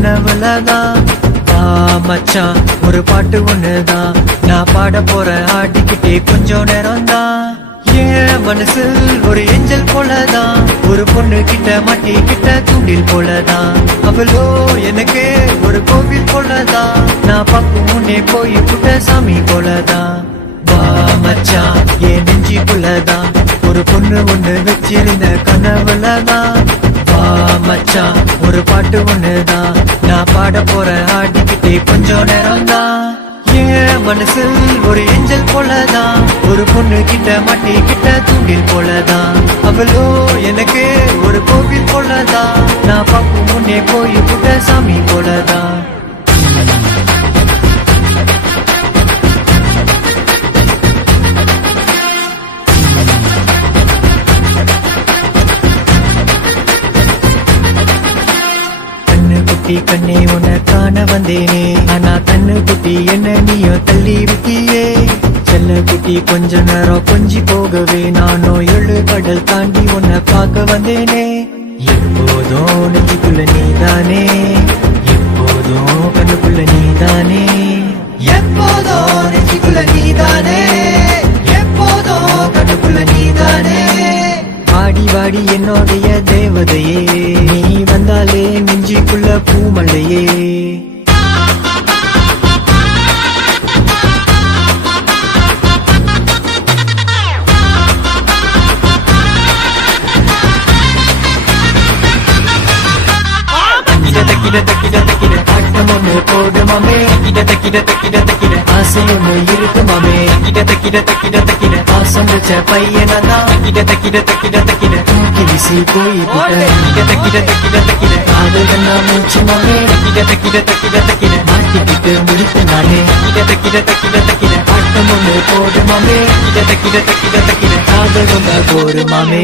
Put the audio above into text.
கனவுலதான் மச்சான் ஒரு பாட்டு ஒண்ணுதான் நான் பாட போறேன் ஆடிக்கிட்டே கொஞ்சம் நேரம் தான் என் மனசு ஒரு ஏஞ்சல் போலதான் ஒரு பொண்ணு கிட்ட மாட்டிக்கிட்ட தூண்டில் போலதான் அவளோ எனக்கு ஒரு கோவில் போலதான் நான் பார்க்கும் முன்னே போய் புட்ட சாமி போலதான் வா மச்சான் என் நெஞ்சிக்குள்ளதான் ஒரு பொண்ணு ஒண்ணு வச்சிருந்த கனவுலதான் வா மச்சான் ஒரு பாட்டு ஒண்ணுதான் நான் பாட போறேன் ஆடிக்கிட்டே கொஞ்சம் நேரம் தான் என் மனசு ஒரு ஏஞ்சல் போலதான் ஒரு பொண்ணு கிட்ட மாட்டிக்கிட்ட தூண்டில் போலதான் அவளோ எனக்கு ஒரு கோவில் போலதான் நான் பார்க்கும் முன்னே போய் புட்ட சாமி போலதான் கண்ணே உன்னை காண வந்தேனே ஆனா கண்ணு குட்டி என்ன நீயோ தள்ளி விட்டியே செல்ல குட்டி கொஞ்ச நேரம் கொஞ்சி போகவே நானோ 7 கடல் தாண்டி உன்னை பார்க்க வந்தேனே எப்போதும் நெஞ்சுக்குள்ள நீதானே எப்போதும் கண்ணுக்குள்ள நீதானே எப்போதும் நெஞ்சுக்குள்ள நீதானே எப்போதும் கண்ணுக்குள்ள நீதானே வாடி வாடி என்னோடைய தேவதையே நீ வந்தாலே நெஞ்சிக்குள்ள பூமலையே ஆட்டமொன்னு போடு மாமே தக்கிட ஆசை ஒண்ணு இருக்கு மாமே தக்கிட பாசம் வச்ச பையனதான் தக்கிட தூக்கி விசி போய் தக்கிட காதல் மூச்சு மாமே தக்கிட மாட்டிக்கிட்டு முடித்து நானே தக்கிட ஆட்டமொன்னு போடு மாமே தக்கிட காதல் போரு மாமே